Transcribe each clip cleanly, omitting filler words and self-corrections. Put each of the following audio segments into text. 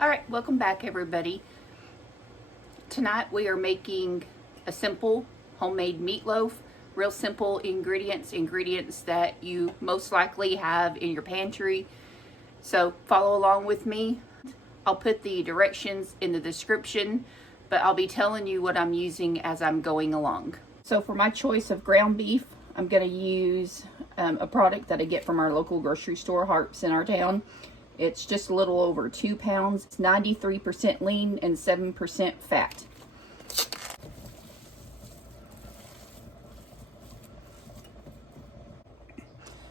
Alright, welcome back everybody. Tonight we are making a simple homemade meatloaf. Real simple ingredients that you most likely have in your pantry. So follow along with me. I'll put the directions in the description, but I'll be telling you what I'm using as I'm going along. So for my choice of ground beef, I'm going to use a product that I get from our local grocery store, Harps, in our town. It's just a little over 2 pounds. It's 93% lean and 7% fat.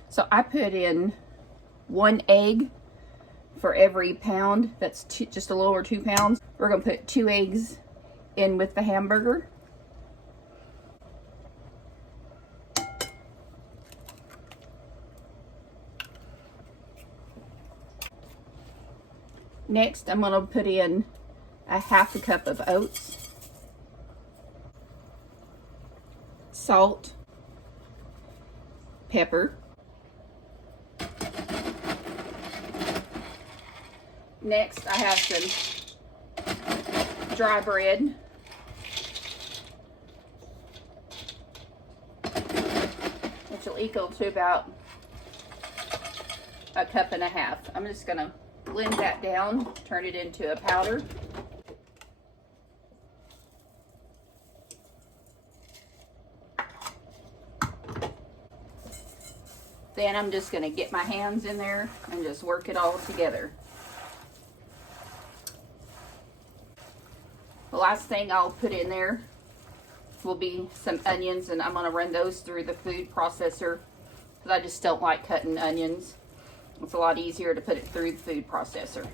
So I put in 1 egg for every pound. That's just a little over 2 pounds. We're going to put 2 eggs in with the hamburger. Next, I'm going to put in a ½ cup of oats, salt, pepper. Next, I have some dry bread, which will equal to about 1.5 cups. I'm just going to blend that down, turn it into a powder. Then I'm just going to get my hands in there and just work it all together. The last thing I'll put in there will be some onions, and I'm going to run those through the food processor because I just don't like cutting onions. It's a lot easier to put it through the food processor.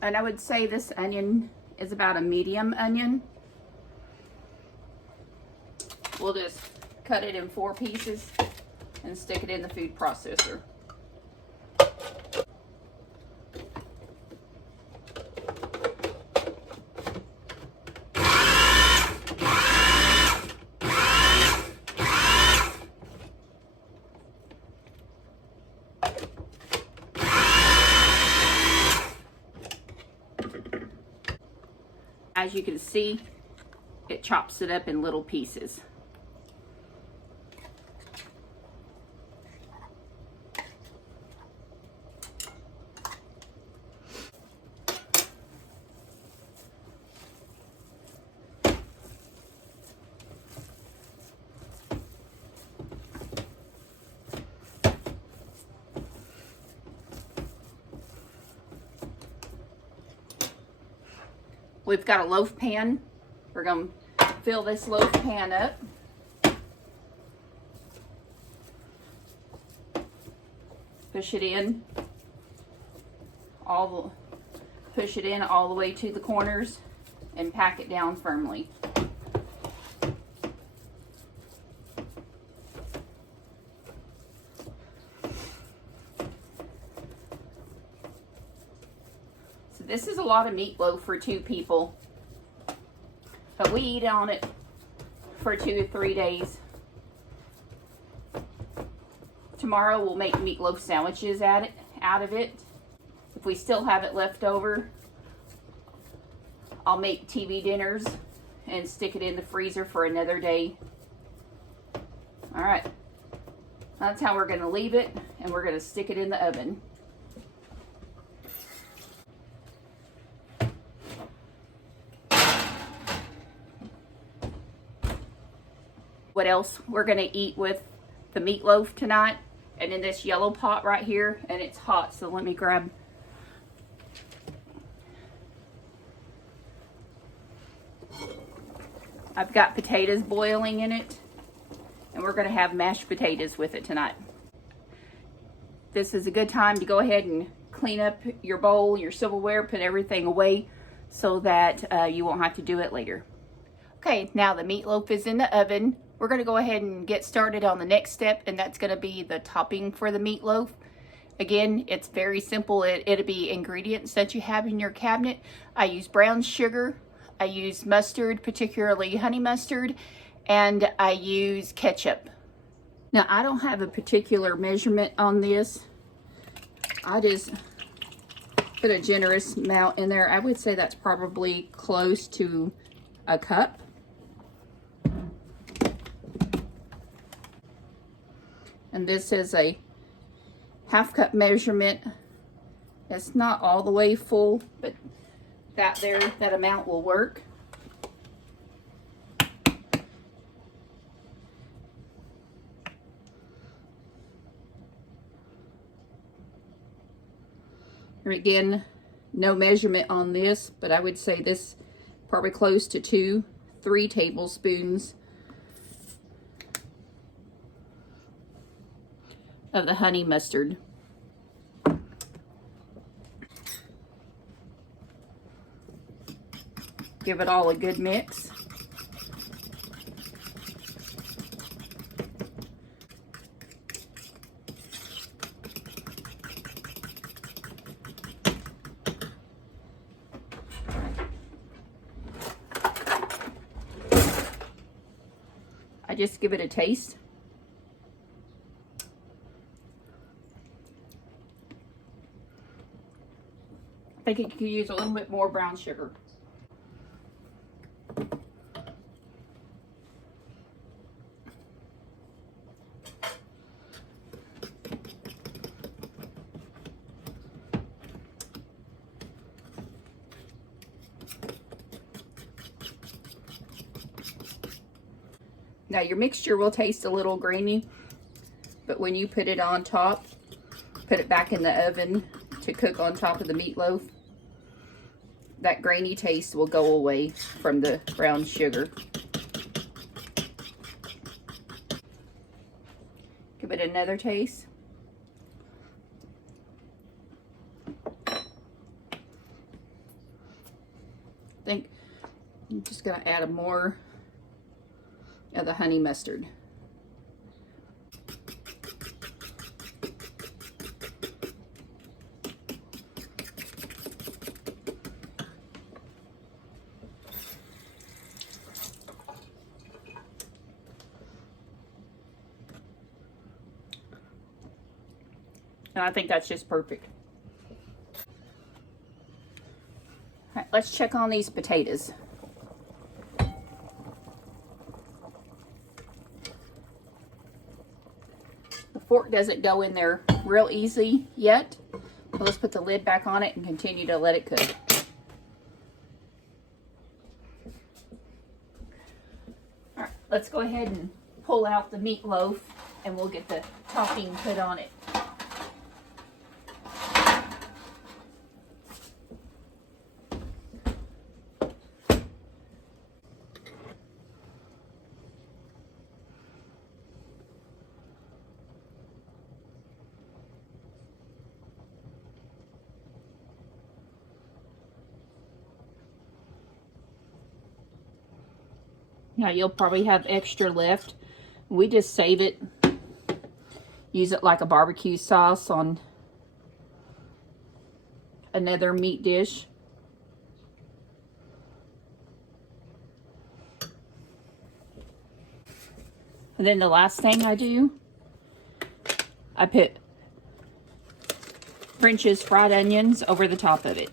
And I would say this onion is about a medium onion. We'll just cut it in 4 pieces and stick it in the food processor. As you can see, it chops it up in little pieces. We've got a loaf pan. We're going to fill this loaf pan up. Push it in all the way to the corners and pack it down firmly. This is a lot of meatloaf for 2 people, but we eat on it for 2 to 3 days. Tomorrow we'll make meatloaf sandwiches out of it. If we still have it left over, I'll make TV dinners and stick it in the freezer for another day. All right, that's how we're going to leave it, and we're going to stick it in the oven. What else we're going to eat with the meatloaf tonight and in this yellow pot right here, and it's hot, so let me grab. I've got potatoes boiling in it, and we're going to have mashed potatoes with it tonight. This is a good time to go ahead and clean up your bowl, your silverware, put everything away so that you won't have to do it later. Okay, now the meatloaf is in the oven. We're going to go ahead and get started on the next step, and that's going to be the topping for the meatloaf. Again, it's very simple. It'll be ingredients that you have in your cabinet. I use brown sugar, I use mustard, particularly honey mustard, and I use ketchup. Now, I don't have a particular measurement on this. I just put a generous amount in there. I would say that's probably close to a cup. And this is a half cup measurement. It's not all the way full, but that amount will work. And again, no measurement on this, but I would say this probably close to 2-3 tablespoons of the honey mustard. Give it all a good mix. I just give it a taste. I think it could use a little bit more brown sugar. Now your mixture will taste a little grainy, but when you put it on top, put it back in the oven to cook on top of the meatloaf, that grainy taste will go away from the brown sugar. Give it another taste. I think I'm just going to add more of the honey mustard. And I think that's just perfect. All right, let's check on these potatoes. The fork doesn't go in there real easy yet. So let's put the lid back on it and continue to let it cook. All right, let's go ahead and pull out the meatloaf and we'll get the topping put on it. Now you'll probably have extra left. We just save it, use it like a barbecue sauce on another meat dish. And then the last thing I do, I put French's fried onions over the top of it.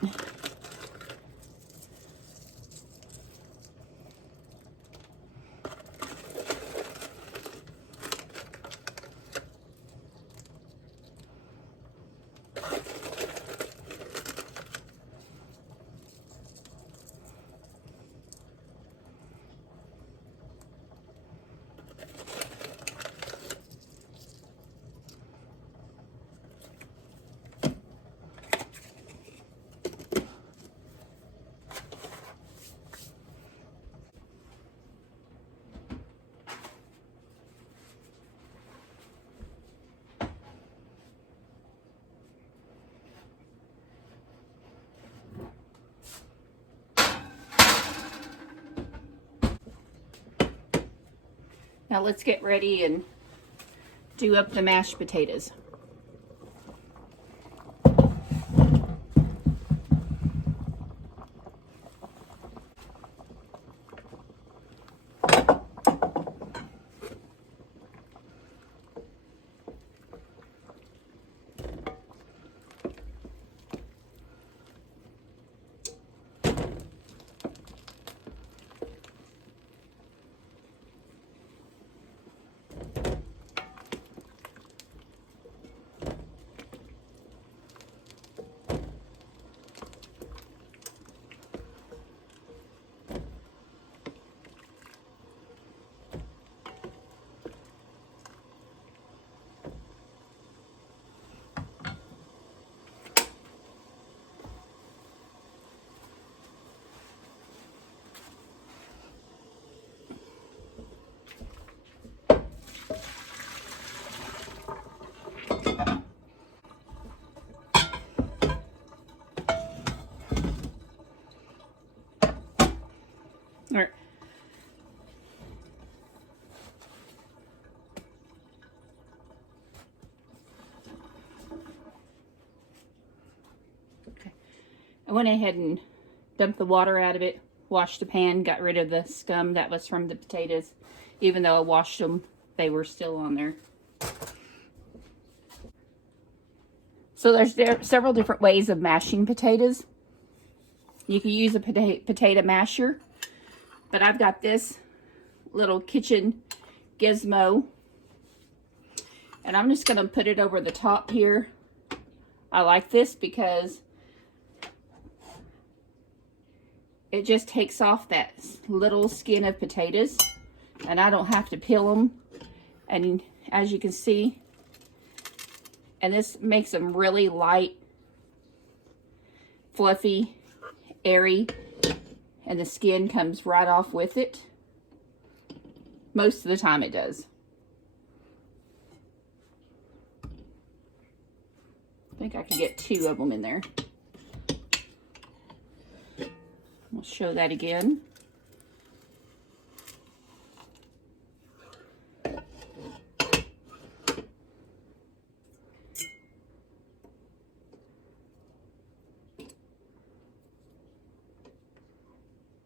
Now let's get ready and do up the mashed potatoes. All right. Okay. I went ahead and dumped the water out of it, washed the pan, got rid of the scum that was from the potatoes. Even though I washed them, they were still on there. So there's several different ways of mashing potatoes. You can use a potato masher, but I've got this little kitchen gizmo, and I'm just going to put it over the top here. I like this because it just takes off that little skin of potatoes, and I don't have to peel them. And as you can see, and this makes them really light, fluffy, airy, and the skin comes right off with it. Most of the time it does. I think I can get 2 of them in there. I'll show that again.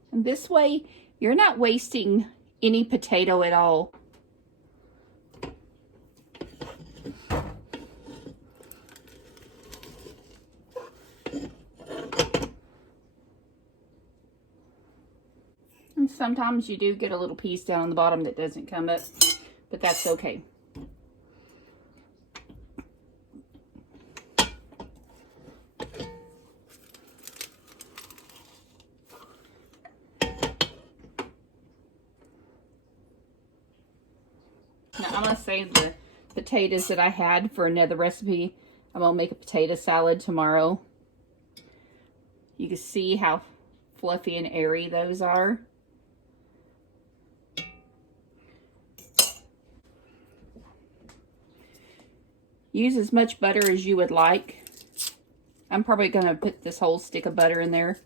And this way, you're not wasting any potato at all. And sometimes you do get a little piece down on the bottom that doesn't come up, but that's okay. Now I'm going to save the potatoes that I had for another recipe. I'm going to make a potato salad tomorrow. You can see how fluffy and airy those are. Use as much butter as you would like. I'm probably going to put this whole stick of butter in there.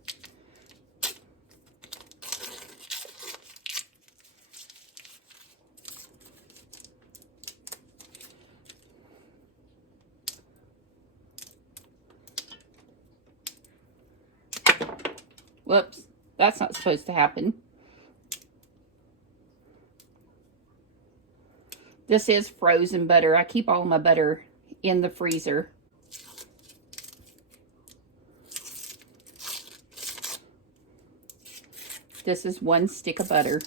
Whoops, that's not supposed to happen. This is frozen butter. I keep all my butter in the freezer. This is 1 stick of butter.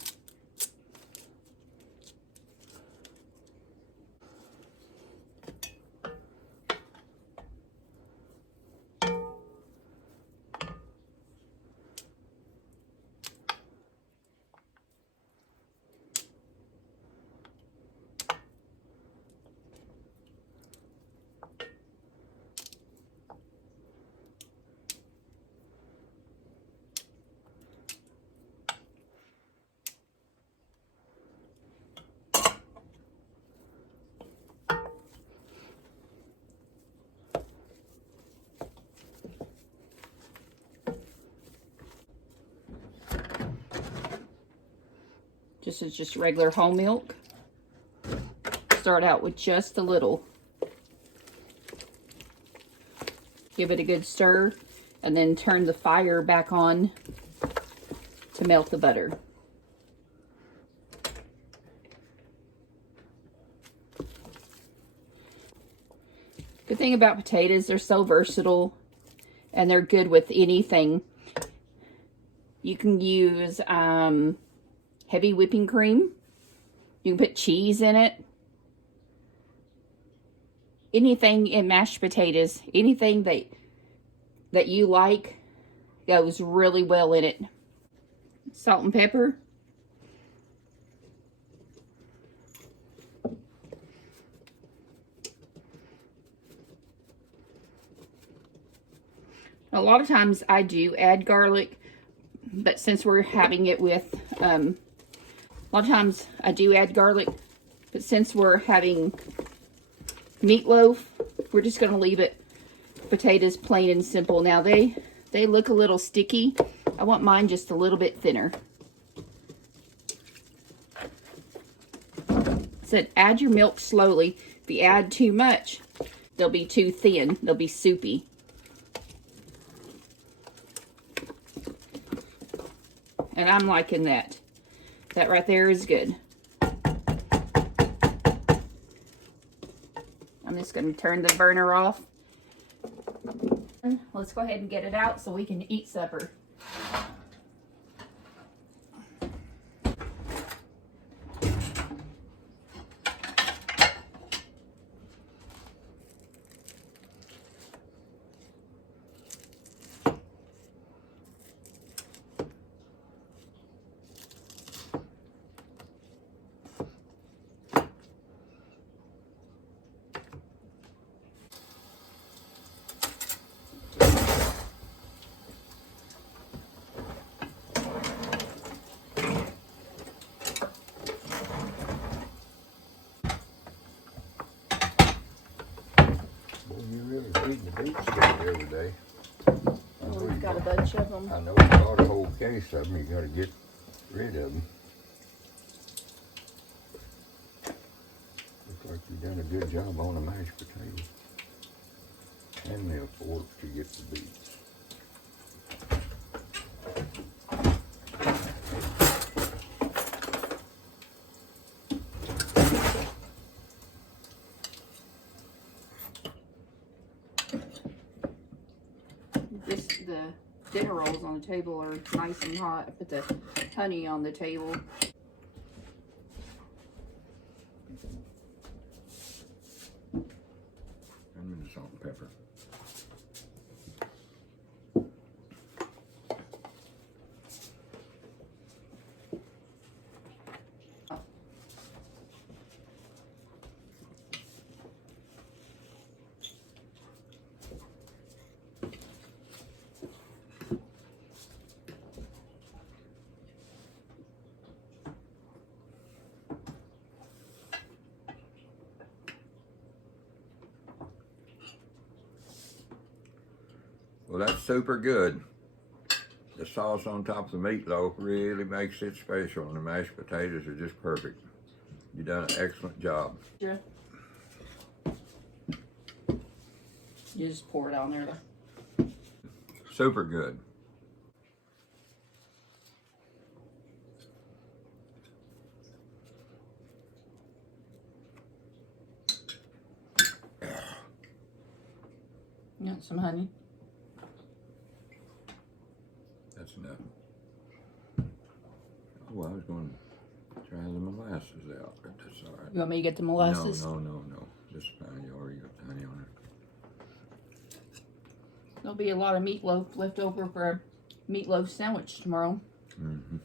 This is just regular whole milk. start out with just a little. Give it a good stir, and then turn the fire back on to melt the butter. Good thing about potatoes, they're so versatile and they're good with anything. You can use heavy whipping cream. You can put cheese in it. Anything in mashed potatoes, anything that you like goes really well in it. Salt and pepper. A lot of times I do add garlic, but since we're having it with, a lot of times I do add garlic, but since we're having meatloaf, we're just going to leave it potatoes plain and simple. Now they look a little sticky. I want mine just a little bit thinner. It said add your milk slowly. If you add too much, they'll be too thin. They'll be soupy. And I'm liking that. That right there is good. I'm just going to turn the burner off. Let's go ahead and get it out so we can eat supper. Eating the beets the other day. Oh, we've got a bunch of them. I know you bought a whole case of them. You got to get rid of them. Looks like you've done a good job on the mashed potatoes. And the fork to get the beets. The dinner rolls on the table are nice and hot. I put the honey on the table. And the salt and pepper. Well, that's super good. The sauce on top of the meatloaf really makes it special, and the mashed potatoes are just perfect. You've done an excellent job. Yeah. You just pour it on there. Super good. You want some honey? That's enough. Oh, I was going to try the molasses out, but that's all right. You want me to get the molasses? No. This is fine. You already got the honey on it. There'll be a lot of meatloaf left over for a meatloaf sandwich tomorrow. Mm-hmm.